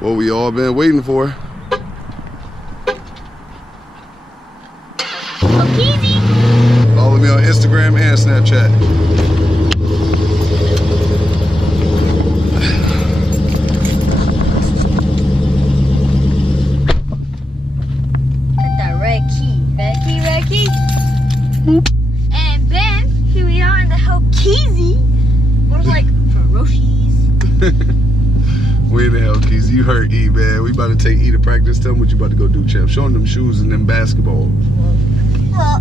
What we all been waiting for. Follow me on Instagram and Snapchat. Got that red key. Red key. And then here we are in the Hellcat. More like ferocious. We in the Hellcat. You heard E, man. We about to take E to practice. Tell them what you about to go do, champ. Show them them shoes and them basketballs. Well,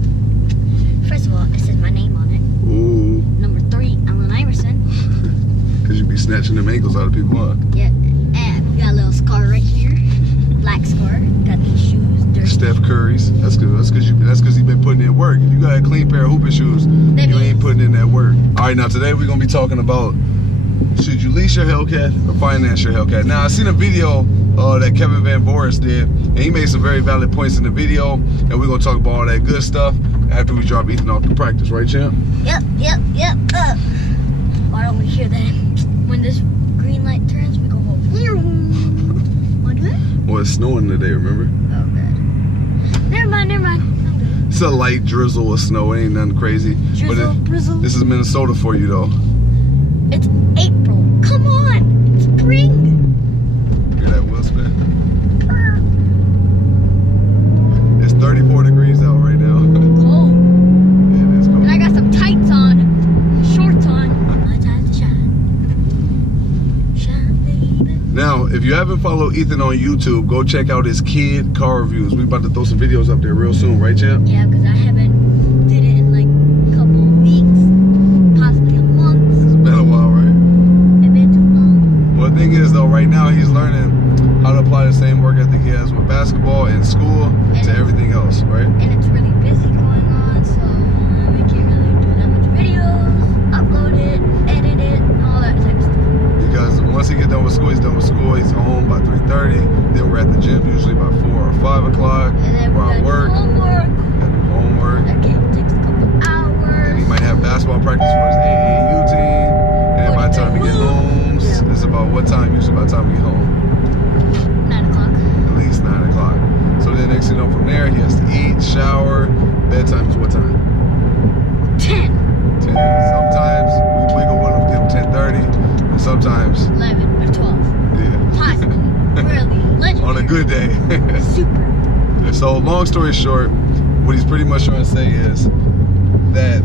first of all, it says my name on it. Ooh. Number 3, Allen Iverson. Cause you be snatching them ankles out of people, huh? Yeah, and we got a little scar right here. Black scar. Got these shoes. Dirty. Steph Curry's. That's good. That's cause you been putting in work. If you got a clean pair of hooping shoes, you ain't putting in that work. All right, now today we're gonna be talking about should you lease your Hellcat or finance your Hellcat. Now I seen a video that Kevin Van Boris did, and he made some very valid points in the video, and we're gonna talk about all that good stuff after we drop Ethan off to practice, right, champ? Yep. Why don't we hear that? When this green light turns, we go home. Wanna do it? Well, it's snowing today, remember? Oh, God. Never mind. I'm good. It's a light drizzle of snow, it ain't nothing crazy. Drizzle, drizzle. This is Minnesota for you, though. It's April. Come on. It's spring. Hear that wheel spin? It's 34 degrees out right now. Cold. Yeah, it is cold. And I got some tights on. Shorts on. My time to shine. Shine, baby. Now, if you haven't followed Ethan on YouTube, go check out his kid car reviews. We about to throw some videos up there real soon, right, champ? Yeah, because I haven't did it in like a couple of weeks. Possibly a month. It's been a while, right? It been too long. Well, the thing is, though, right now he's learning how to apply the same work ethic he has with basketball and school to everything else, right? And it's really busy going on, so we can't really do that much videos, upload it, edit it, all that type of stuff. Because once he gets done with school, he's done with school. He's home by 3:30. Then we're at the gym usually by 4 or 5 o'clock. And then we're we at work. gotta do homework. That takes a couple hours. He hours. might have basketball practice for his AAU team. And then by the time we get home, it's about what time? Usually by the time we get home. 9 o'clock. At least 9 o'clock. So then next thing you know, from there, he has to eat, shower. Bedtime is what time? 10. 10. Sometimes we wiggle with him, give him 10:30. And sometimes, 11 or 12. yeah. Possibly. Really. Legendary. On a good day. Super. So long story short, what he's pretty much trying to say is that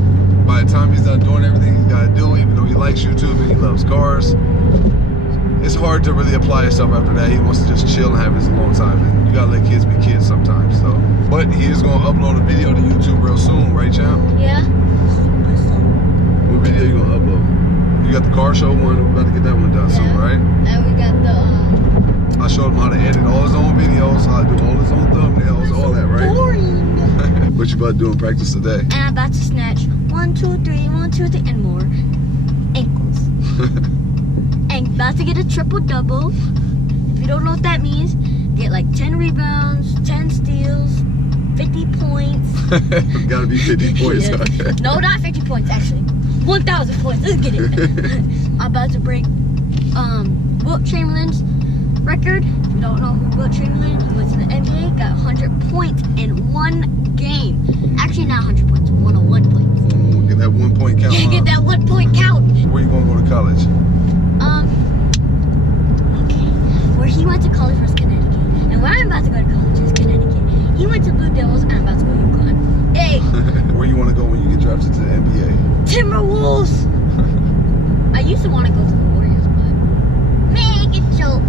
by the time he's done doing everything he's got to do, even though he likes YouTube and he loves cars, it's hard to really apply yourself after that. He wants to just chill and have his alone time. And you gotta let kids be kids sometimes. So, but he is gonna upload a video to YouTube real soon, right, champ? Yeah. What video you gonna upload? You got the car show one. We're about to get that one done soon, right? And we got the I showed him how to edit all his own videos, how to do all his own thumbnails, all that, right? boring. What you about to do in practice today? And I'm about to snatch 1, 2, 3, 1, 2, 3, and more ankles. And about to get a triple-double. If you don't know what that means, get like 10 rebounds, 10 steals, 50 points. Gotta be 50 points. Yeah. No, not 50 points, actually. 1,000 points. Let's get it. I'm about to break Wilt Chamberlain's record. If you don't know who Wilt Chamberlain, he went to the NBA, got 100 points in one game. Actually, not 100 points, 101 points. Get that 1 point count. You get that 1 point count. Where you gonna go to college? Okay. Where he went to college was Connecticut. And where I'm about to go to college is Connecticut. He went to Blue Devils, and I'm about to go to UConn. Hey! Where you wanna go when you get drafted to the NBA? Timberwolves! I used to want to go to the Warriors, but make it so.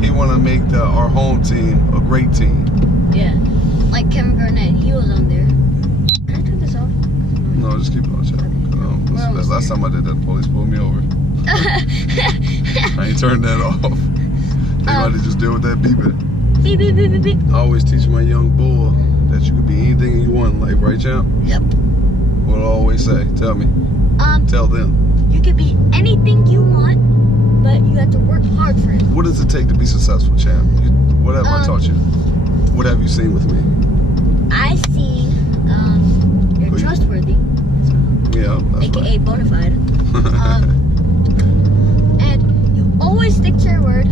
He wanna make our home team a great team. Yeah. Like Kevin Garnett, he was on there. Can I turn this off? No, just keep it on, chat. Last time I did that, the police pulled me over. I ain't turned that off. They might have just deal with that beeping. Beep, beep, beep, beep, beep. I always teach my young bull that you could be anything you want in life, right, champ? Yep. What I always say, tell me. Tell them. You could be anything you want, but you have to work hard for it. What does it take to be successful, champ? What have I taught you? What have you seen with me? I seen you're trustworthy. Yeah, that's AKA right. bona fide. And you always stick to your word,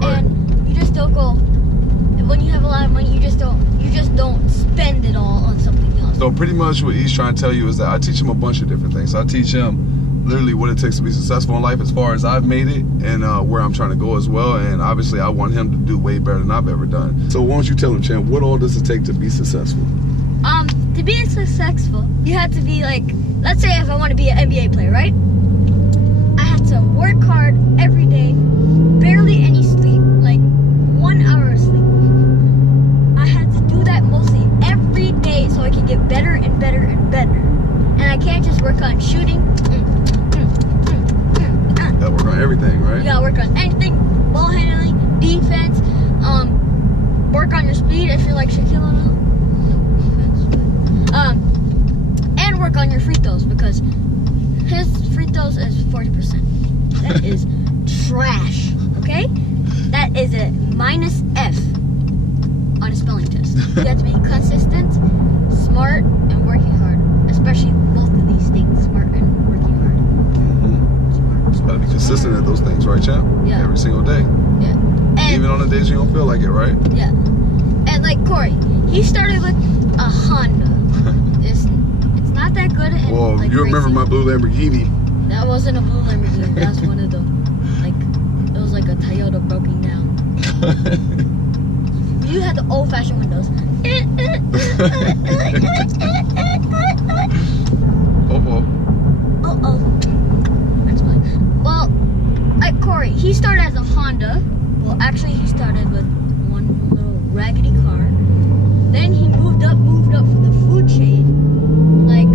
Right. and you just don't go. When you have a lot of money, you just don't spend it all on something else. So pretty much what he's trying to tell you is that I teach him a bunch of different things. I teach him literally what it takes to be successful in life as far as I've made it, and where I'm trying to go as well. And obviously I want him to do way better than I've ever done. So why don't you tell him, champ, what all does it take to be successful? To be successful, you have to be like, let's say if I want to be an NBA player, right? I have to work hard every day, barely any sleep, like 1 hour of sleep. I had to do that mostly every day so I can get better and better and better. And I can't just work on shooting. You gotta work on everything, right? You gotta work on anything, ball handling, defense, work on your speed if you're like Shaquille O'Neal. And work on your free throws because his free throws is 40%. That is trash, okay? That is a -F on a spelling test. You have to be consistent, smart, and working hard. Especially both of these things, smart and working hard. Mm-hmm. Smart. Gotta be consistent at those things, right, champ? Yeah. Every single day. Yeah. And, Even on the days you don't feel like it, right? yeah. And like Corey, he started with a Honda. It's not that good at Well, like, you remember racing. my blue Lamborghini. That wasn't a blue Lamborghini. That's one of the, like, it was like a Toyota broken down. You had the old-fashioned windows. Uh-oh. That's fine. Well, like Corey, he started as a Honda. Well, actually, he started with one little raggedy car. Then he moved up for the food chain. Like,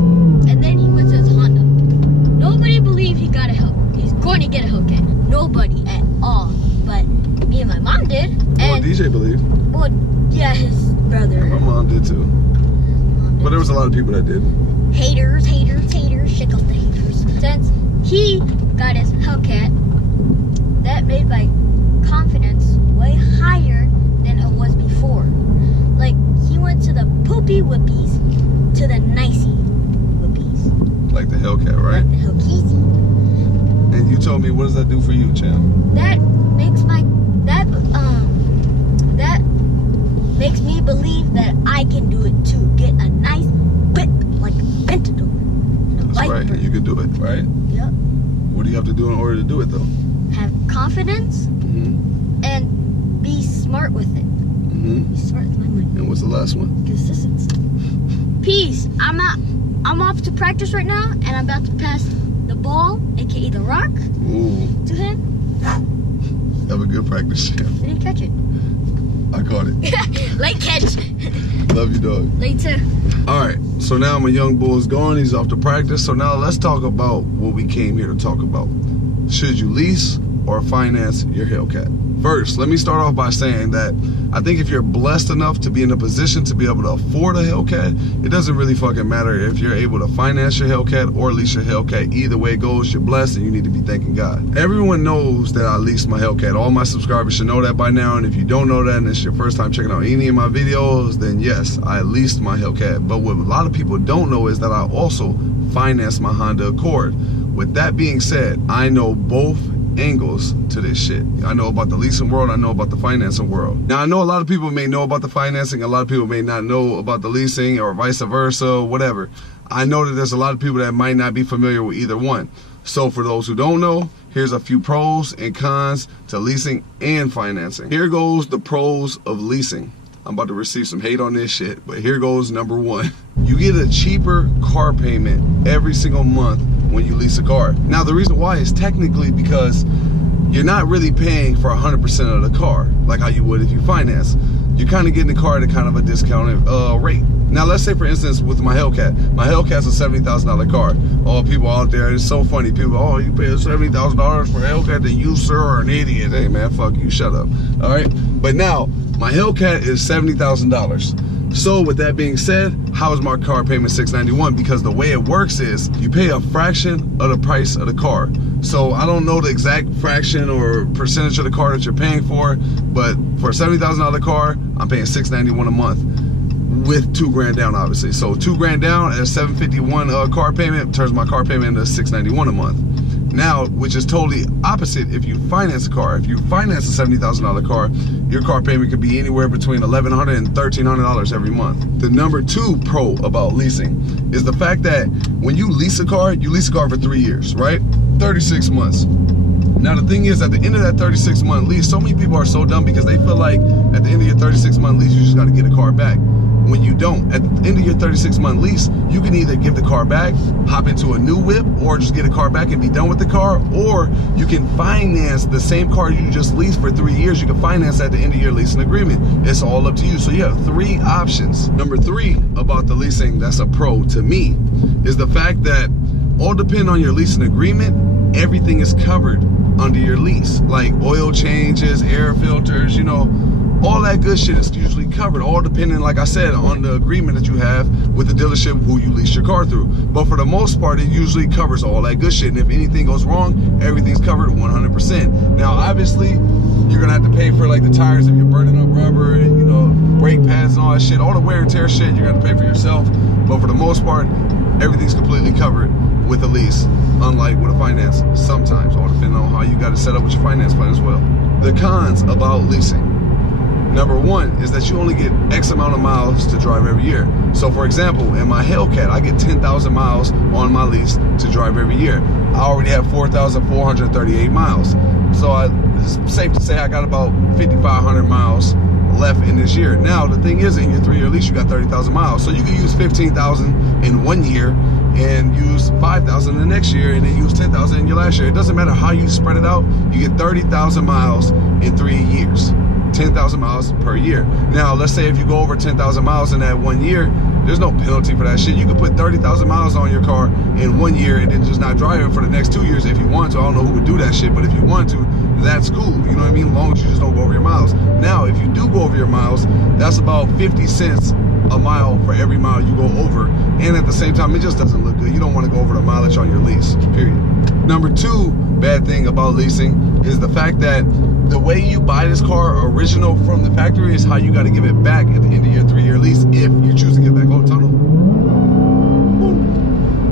and then he went to his Honda. Nobody believed he got a Hellcat. He's going to get a Hellcat. Nobody at all. But me and my mom did. Well, And, DJ believed. well, yeah, his brother. My mom did too. But there was a lot of people that didn't. Haters, shake off the haters. Since he got his Hellcat, that made my confidence way higher than it was before. Like, he went to the poopy whoopies to the nicey whoopies. Like the Hellcat, right? Like the Hellcat. And you told me, what does that do for you, champ? That makes me believe that I can do it too. Get a nice whip, like a Ventador. And a That's Viper. right. And you can do it, right? Yep. What do you have to do in order to do it, though? Have confidence Mm-hmm. and be smart with it. Mm-hmm. Be smart with my money. And what's the last one? Consistency. Peace. I'm off to practice right now, and I'm about to pass the ball, aka the rock, Ooh, to him. have a good practice, champ. I didn't catch it. I caught it. Late catch. Love you, dog. Late too. All right, so now my young bull's gone. He's off to practice. So now let's talk about what we came here to talk about. Should you lease or finance your Hellcat? First, let me start off by saying that I think if you're blessed enough to be in a position to be able to afford a Hellcat, it doesn't really fucking matter if you're able to finance your Hellcat or lease your Hellcat. Either way it goes, you're blessed and you need to be thanking God. Everyone knows that I lease my Hellcat. All my subscribers should know that by now, and if you don't know that and it's your first time checking out any of my videos, then yes, I leased my Hellcat. But what a lot of people don't know is that I also financed my Honda Accord. With that being said, I know both angles to this shit. I know about the leasing world, I know about the financing world. Now I know a lot of people may know about the financing, a lot of people may not know about the leasing, or vice versa, whatever. I know that there's a lot of people that might not be familiar with either one. So for those who don't know, here's a few pros and cons to leasing and financing. Here goes the pros of leasing. I'm about to receive some hate on this shit, but here goes number one. You get a cheaper car payment every single month when you lease a car. Now the reason why is technically because you're not really paying for 100% of the car like how you would if you finance. You're kind of getting the car at a kind of a discounted rate. Now let's say for instance with my Hellcat. My Hellcat's a $70,000 car. Oh, people out there, it's so funny. People, oh, you pay $70,000 for a Hellcat, then you, sir, are an idiot. Hey man, fuck you, shut up. All right, but now my Hellcat is $70,000. So with that being said, how is my car payment $691? Because the way it works is you pay a fraction of the price of the car. So I don't know the exact fraction or percentage of the car that you're paying for, but for a $70,000 car, I'm paying $691 a month with $2 grand down, obviously. So $2 grand down at a $751 car payment turns my car payment into $691 a month. Now, which is totally opposite if you finance a car. If you finance a $70,000 car, your car payment could be anywhere between $1,100 and $1,300 every month. The number 2 pro about leasing is the fact that when you lease a car for 3 years, right? 36 months. Now the thing is, at the end of that 36-month lease, so many people are so dumb because they feel like at the end of your 36-month lease, you just got to get a car back. When you don't, at the end of your 36-month lease, you can either give the car back, hop into a new whip, or just get a car back and be done with the car, or you can finance the same car you just leased for 3 years. You can finance at the end of your leasing agreement. It's all up to you. So you have 3 options. Number 3 about the leasing that's a pro to me is the fact that all depending on your leasing agreement, everything is covered under your lease, like oil changes, air filters, you know, all that good shit is usually covered, all depending, like I said, on the agreement that you have with the dealership who you lease your car through. But for the most part, it usually covers all that good shit. And if anything goes wrong, everything's covered 100%. Now, obviously, you're gonna have to pay for like the tires if you're burning up rubber and, you know, brake pads and all that shit. All the wear and tear shit, you're gonna pay for yourself. But for the most part, everything's completely covered with a lease, unlike with a finance. Sometimes, all depending on how you got it set up with your finance plan as well. The cons about leasing. Number 1 is that you only get X amount of miles to drive every year. So for example, in my Hellcat, I get 10,000 miles on my lease to drive every year. I already have 4,438 miles. So it's safe to say I got about 5,500 miles left in this year. Now, the thing is, in your 3-year lease, you got 30,000 miles. So you can use 15,000 in 1 year and use 5,000 in the next year and then use 10,000 in your last year. It doesn't matter how you spread it out. You get 30,000 miles in 3 years. 10,000 miles per year. Now, let's say if you go over 10,000 miles in that 1 year, there's no penalty for that shit. You can put 30,000 miles on your car in 1 year and then just not drive it for the next 2 years if you want to. I don't know who would do that shit, but if you want to, that's cool. You know what I mean? As long as you just don't go over your miles. Now, if you do go over your miles, that's about 50 cents a mile for every mile you go over. And at the same time, it just doesn't look good. You don't want to go over the mileage on your lease, period. Number 2 bad thing about leasing is the fact that the way you buy this car original from the factory is how you got to give it back at the end of your 3-year lease if you choose to give it back. Oh, tunnel.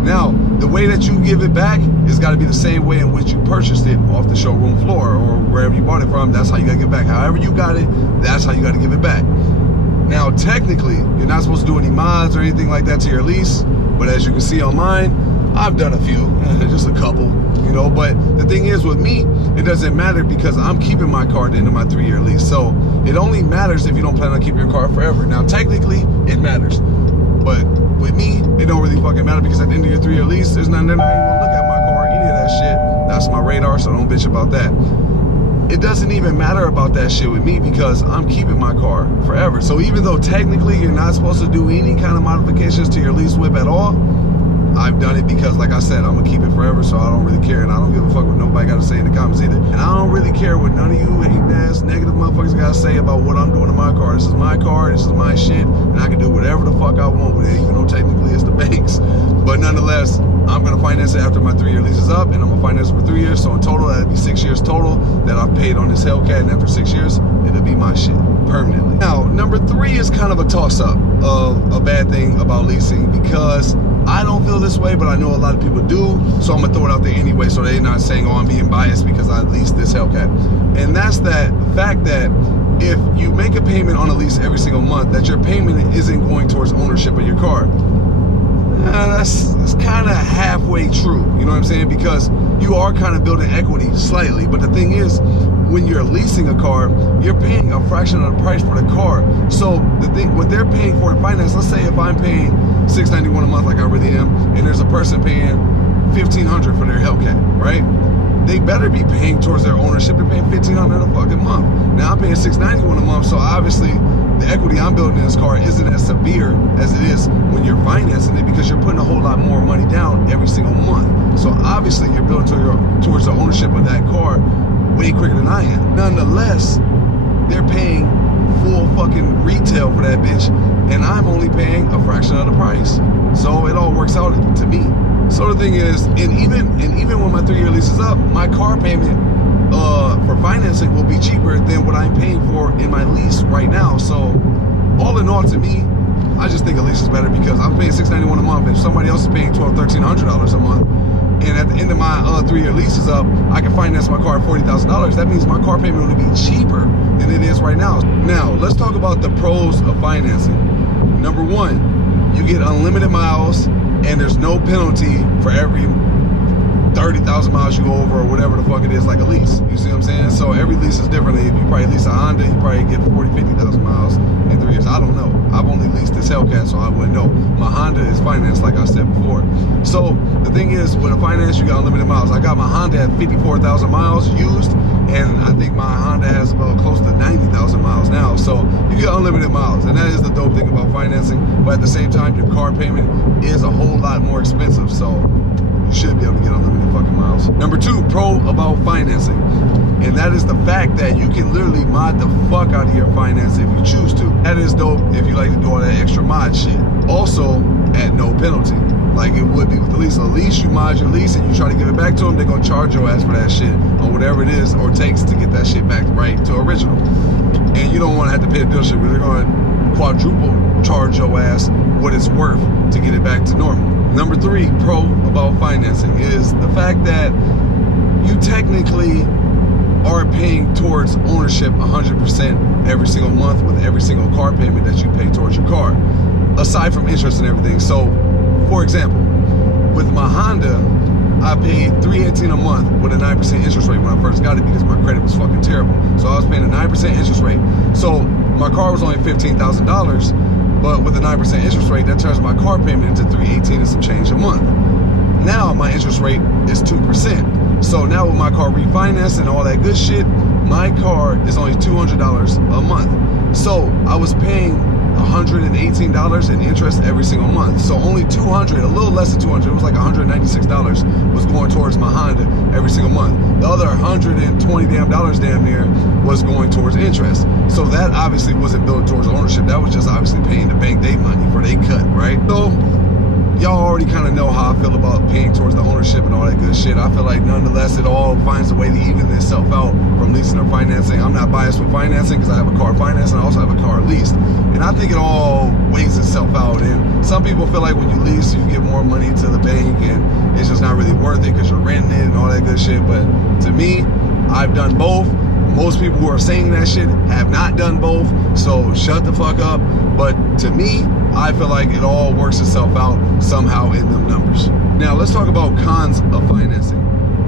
Now, the way that you give it back is got to be the same way in which you purchased it off the showroom floor or wherever you bought it from. That's how you got to give it back. However you got it, that's how you got to give it back. Now, technically, you're not supposed to do any mods or anything like that to your lease, but as you can see on mine, I've done a few, just a couple, you know, but the thing is with me, it doesn't matter because I'm keeping my car at the end of my 3-year lease. So it only matters if you don't plan on keeping your car forever. Now, technically, it matters, but with me, it don't really fucking matter because at the end of your 3-year lease, there's nothing, they're not even gonna look at my car, any of that shit. That's my radar, so don't bitch about that. It doesn't even matter about that shit with me because I'm keeping my car forever. So even though technically you're not supposed to do any kind of modifications to your lease whip at all, I've done it because, like I said, I'm gonna keep it forever, so I don't really care, and I don't give a fuck what nobody gotta say in the comments either. And I don't really care what none of you hating-ass, negative motherfuckers gotta say about what I'm doing to my car. This is my car, this is my shit, and I can do whatever the fuck I want with it, even though technically it's the bank's. But nonetheless, I'm gonna finance it after my 3-year lease is up, and I'm gonna finance it for 3 years, so in total, that'd be 6 years total that I've paid on this Hellcat, and after 6 years, it'll be my shit, permanently. Now, number 3 is kind of a toss-up of a bad thing about leasing because I don't feel this way, but I know a lot of people do, so I'm gonna throw it out there anyway so they're not saying, oh, I'm being biased because I leased this Hellcat. And that's that fact that if you make a payment on a lease every single month, that your payment isn't going towards ownership of your car. That's kind of halfway true, you know what I'm saying? Because you are kind of building equity slightly, but the thing is, when you're leasing a car, you're paying a fraction of the price for the car. So the thing, what they're paying for in finance, let's say if I'm paying $691 a month like I really am, and there's a person paying $1,500 for their Hellcat, right? They better be paying towards their ownership. They're paying $1,500 a fucking month. Now I'm paying $691 a month, so obviously the equity I'm building in this car isn't as severe as it is when you're financing it because you're putting a whole lot more money down every single month. So obviously you're building towards the ownership of that car way quicker than I am. Nonetheless, they're paying full fucking retail for that bitch, and I'm only paying a fraction of the price. So it all works out to me. So the thing is, and even when my 3-year lease is up, my car payment for financing will be cheaper than what I'm paying for in my lease right now. So all in all, to me, I just think a lease is better because I'm paying $691 a month and somebody else is paying $1,200, $1,300 a month. and at the end of my 3-year lease is up, I can finance my car at $40,000. That means my car payment will be cheaper than it is right now. Now, let's talk about the pros of financing. Number one, you get unlimited miles, and there's no penalty for every 30,000 miles you go over, or whatever the fuck it is, like a lease. You see what I'm saying? So every lease is differently. If you probably lease a Honda, you probably get 40, 50,000 miles in 3 years. I don't know. I've only leased this Hellcat, so I wouldn't know. My Honda is financed, like I said before. So the thing is, with a finance, you got unlimited miles. I got my Honda at 54,000 miles used, and I think my Honda has about close to 90,000 miles now. So you get unlimited miles, and that is the dope thing about financing. But at the same time, your car payment is a whole lot more expensive. So you should be able to get unlimited fucking miles. Number two, pro about financing, and that is the fact that you can literally mod the fuck out of your finance if you choose to. That is dope if you like to do all that extra mod shit. Also, at no penalty, like it would be with the lease. A lease, you mod your lease and you try to give it back to them, they're gonna charge your ass for that shit, or whatever it is or takes to get that shit back right to original. And you don't want to have to pay a dealership, because they're gonna quadruple charge your ass what it's worth to get it back to normal. Number three, pro about financing, is the fact that you technically are paying towards ownership 100% every single month with every single car payment that you pay towards your car, aside from interest and everything. So, for example, with my Honda, I paid $318 a month with a 9% interest rate when I first got it, because my credit was fucking terrible. So I was paying a 9% interest rate. So my car was only $15,000, but with a 9% interest rate, that turns my car payment into $318 and some change a month. Now my interest rate is 2%. So now with my car refinanced and all that good shit, my car is only $200 a month. So I was paying $118 in interest every single month. So only 200, a little less than 200, it was like $196 was going towards my Honda every single month. The other $120 damn near was going towards interest. So that obviously wasn't built towards ownership. That was just obviously paying the bank day money for they cut, right? So y'all already kind of know how I feel about paying towards the ownership and all that good shit. I feel like nonetheless it all finds a way to even itself out from leasing or financing. I'm not biased with financing because I have a car financed and I also have a car leased. And I think it all weighs itself out. And some people feel like when you lease, you get more money to the bank and it's just not really worth it because you're renting it and all that good shit. But to me, I've done both. Most people who are saying that shit have not done both, so shut the fuck up. But to me, I feel like it all works itself out somehow in them numbers. Now let's talk about cons of financing.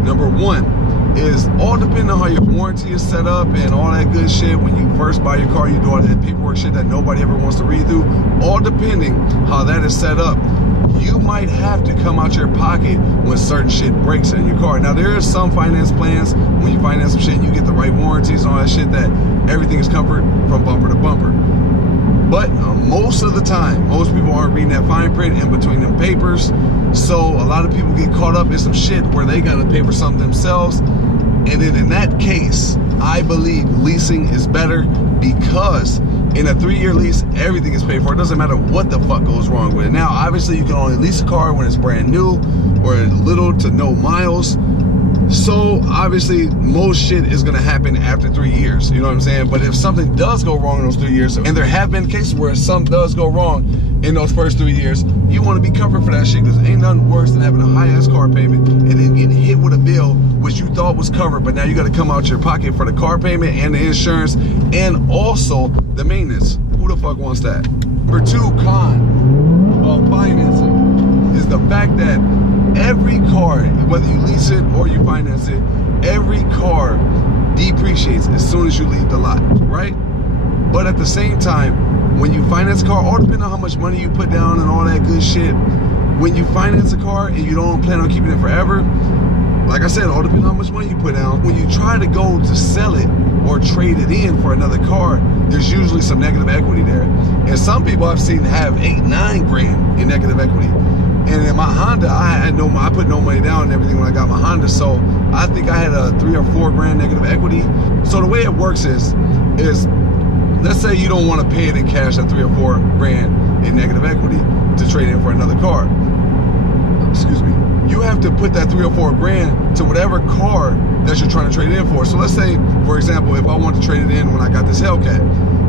Number one is all depending on how your warranty is set up and all that good shit. When you first buy your car, you do all that paperwork shit that nobody ever wants to read through. All depending how that is set up, you might have to come out your pocket when certain shit breaks in your car. Now there are some finance plans when you finance some shit and you get the right warranties and all that shit that everything is covered from bumper to bumper. But most of the time, most people aren't reading that fine print in between them papers. So a lot of people get caught up in some shit where they gotta pay for something themselves. And then in that case, I believe leasing is better because in a 3-year lease, everything is paid for. It doesn't matter what the fuck goes wrong with it. Now, obviously, you can only lease a car when it's brand new or little to no miles. So, obviously, most shit is gonna happen after 3 years. You know what I'm saying? But if something does go wrong in those 3 years, and there have been cases where something does go wrong in those first 3 years, you wanna be covered for that shit, because ain't nothing worse than having a high-ass car payment and then getting hit with a bill which you thought was covered, but now you gotta come out your pocket for the car payment and the insurance and also the maintenance. Who the fuck wants that? Number two con of financing is the fact that every car, whether you lease it or you finance it, every car depreciates as soon as you leave the lot, right? But at the same time, when you finance a car, all depending on how much money you put down and all that good shit, when you finance a car and you don't plan on keeping it forever, like I said, all depends on how much money you put down. When you try to go to sell it or trade it in for another car, there's usually some negative equity there. And some people I've seen have 8, 9 grand in negative equity. And in my Honda, I put no money down and everything when I got my Honda, so I think I had a 3 or 4 grand negative equity. So the way it works is let's say you don't want to pay it in cash at 3 or 4 grand in negative equity to trade in for another car. Excuse me. You have to put that 3 or 4 grand to whatever car that you're trying to trade in for. So let's say, for example, if I want to trade it in when I got this Hellcat,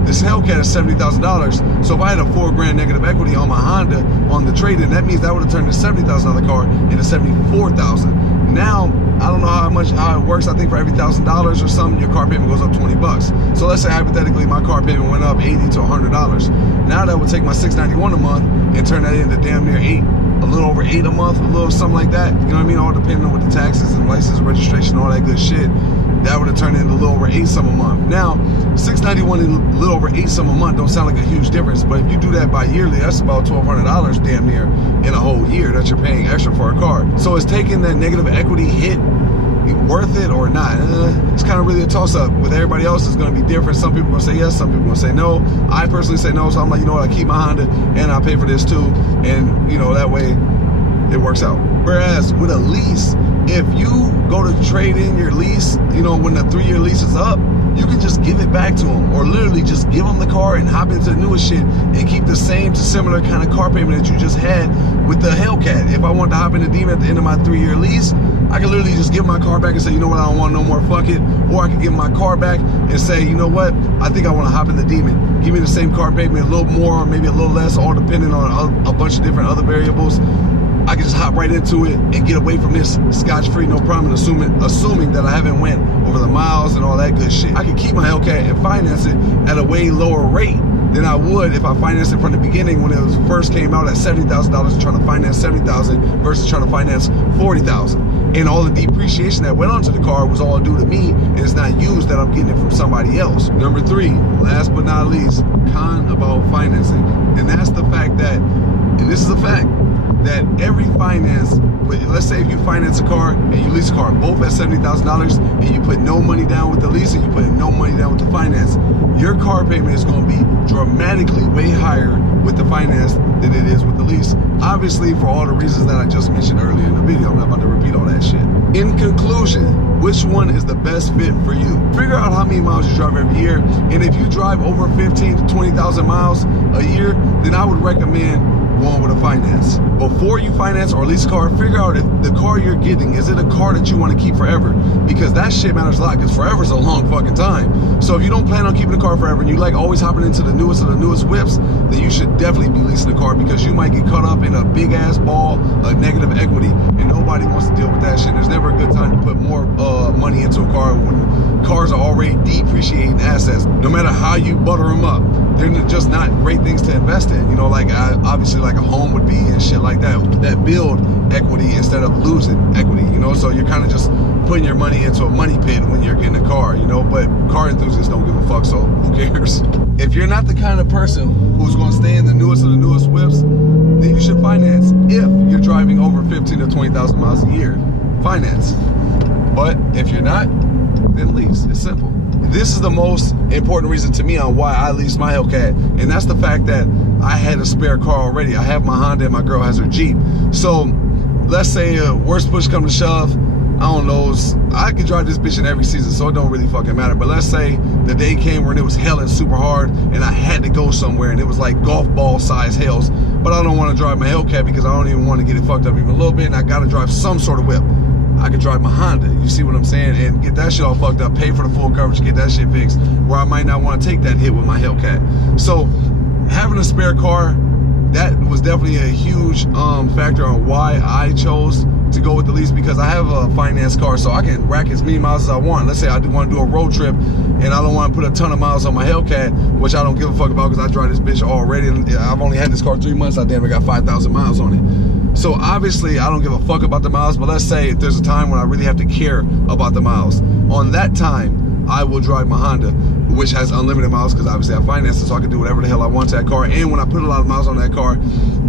This Hellcat is $70,000. So if I had a $4 grand negative equity on my Honda on the trade-in, that means that would have turned the $70,000 car into $74,000. Now, I don't know how it works. I think for every $1,000 or something, your car payment goes up 20 bucks. So let's say hypothetically my car payment went up $80 to $100. Now that would take my $691 a month and turn that into damn near a little over $8 a month, a little something like that. You know what I mean? All depending on what the taxes and license, registration, all that good shit. That would have turned into a little over $8 some a month. Now, $691 and a little over $8 some a month don't sound like a huge difference, but if you do that by yearly, that's about $1,200 damn near in a whole year that you're paying extra for a car. So is taking that negative equity hit worth it or not? It's kind of really a toss-up. With everybody else, it's going to be different. Some people are going to say yes, some people are going to say no. I personally say no, so I'm like, you know what, I keep my Honda and I pay for this too, and you know, that way it works out. Whereas with a lease, if you go to trade in your lease, you know, when the 3-year lease is up, you can just give it back to them, or literally just give them the car and hop into the newest shit and keep the same to similar kind of car payment that you just had with the Hellcat. If I want to hop in the Demon at the end of my 3-year lease, I can literally just give my car back and say, you know what, I don't want no more, fuck it. Or I can give my car back and say, you know what, I think I want to hop in the Demon. Give me the same car payment, a little more or maybe a little less, all depending on a bunch of different other variables. I can just hop right into it and get away from this scotch-free, no problem, assuming that I haven't went over the miles and all that good shit. I can keep my Hellcat and finance it at a way lower rate than I would if I financed it from the beginning when it first came out at $70,000 and trying to finance $70,000 versus trying to finance $40,000. And all the depreciation that went onto the car was all due to me, and it's not used that I'm getting it from somebody else. Number 3, last but not least, con about financing. And that's the fact that, and this is a fact, that every finance, let's say if you finance a car and you lease a car, both at $70,000, and you put no money down with the lease and you put no money down with the finance, your car payment is going to be dramatically way higher with the finance than it is with the lease. Obviously, for all the reasons that I just mentioned earlier in the video. I'm not about to repeat all that shit. In conclusion, which one is the best fit for you? Figure out how many miles you drive every year, and if you drive over 15 to 20,000 miles a year, then I would recommend going with a finance. Before you finance or lease a car, figure out if the car you're getting, is it a car that you want to keep forever? Because that shit matters a lot, because forever is a long fucking time. So if you don't plan on keeping the car forever and you like always hopping into the newest of the newest whips, then you should definitely be leasing a car, because you might get caught up in a big ass ball of negative equity, and nobody wants to deal with that shit. There's never a good time to put more money into a car when cars are already depreciating assets. No matter how you butter them up, they're just not great things to invest in. You know, like obviously like a home would be and shit like that build equity instead of losing equity, you know? So you're kind of just putting your money into a money pit when you're getting a car, you know? But car enthusiasts don't give a fuck, so who cares? If you're not the kind of person who's going to stay in the newest of the newest whips, then you should finance. If you're driving over 15 to 20,000 miles a year, finance. But if you're not, then lease. It's simple. This is the most important reason to me on why I leased my Hellcat, and that's the fact that I had a spare car already. I have my Honda and my girl has her Jeep. So let's say worst push come to shove, I don't know, I could drive this bitch in every season, so it don't really fucking matter. But let's say the day came when it was hailing super hard and I had to go somewhere and it was like golf ball size hails, but I don't want to drive my Hellcat because I don't even want to get it fucked up even a little bit, and I gotta drive some sort of whip. I could drive my Honda, you see what I'm saying, and get that shit all fucked up, pay for the full coverage, get that shit fixed, where I might not want to take that hit with my Hellcat. So having a spare car, that was definitely a huge factor on why I chose to go with the lease, because I have a finance car, so I can rack as many miles as I want. Let's say I do want to do a road trip and I don't want to put a ton of miles on my Hellcat, which I don't give a fuck about because I drive this bitch already, and I've only had this car 3 months. I damn near got 5,000 miles on it. So obviously I don't give a fuck about the miles, but let's say if there's a time when I really have to care about the miles, on that time I will drive my Honda, which has unlimited miles because obviously I financed it, so I can do whatever the hell I want to that car. And when I put a lot of miles on that car,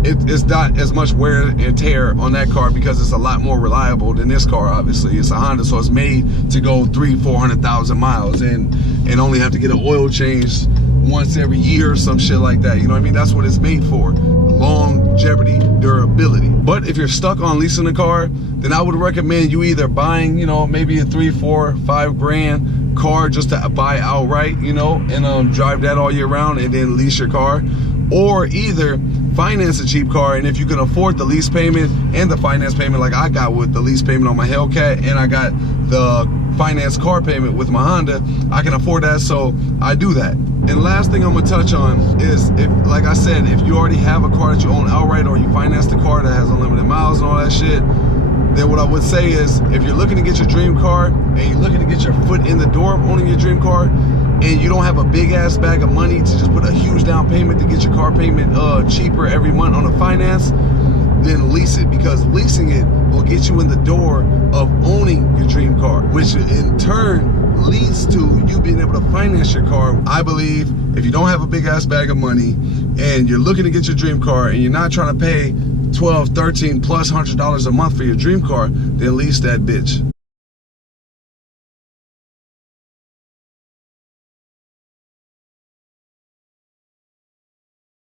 it's not as much wear and tear on that car because it's a lot more reliable than this car. Obviously it's a Honda, so it's made to go 300,000-400,000 miles and only have to get an oil change once every year or some shit like that. You know what I mean? That's what it's made for. Longevity, durability. But if you're stuck on leasing a car, then I would recommend you either buying, you know, maybe a 3, 4, 5 grand car just to buy outright, you know, and drive that all year round and then lease your car. or either finance a cheap car. And if you can afford the lease payment and the finance payment, like I got with the lease payment on my Hellcat, and I got the finance car payment with my Honda, I can afford that, so I do that. And last thing I'm gonna touch on is, if, like I said, if you already have a car that you own outright, or you finance the car that has unlimited miles and all that shit, then what I would say is, if you're looking to get your dream car and you're looking to get your foot in the door of owning your dream car, and you don't have a big ass bag of money to just put a huge down payment to get your car payment cheaper every month on a finance, then lease it, because leasing it will get you in the door of owning your dream car, which in turn leads to you being able to finance your car. I believe if you don't have a big ass bag of money and you're looking to get your dream car and you're not trying to pay $12, $13 plus $100 a month for your dream car, then lease that bitch.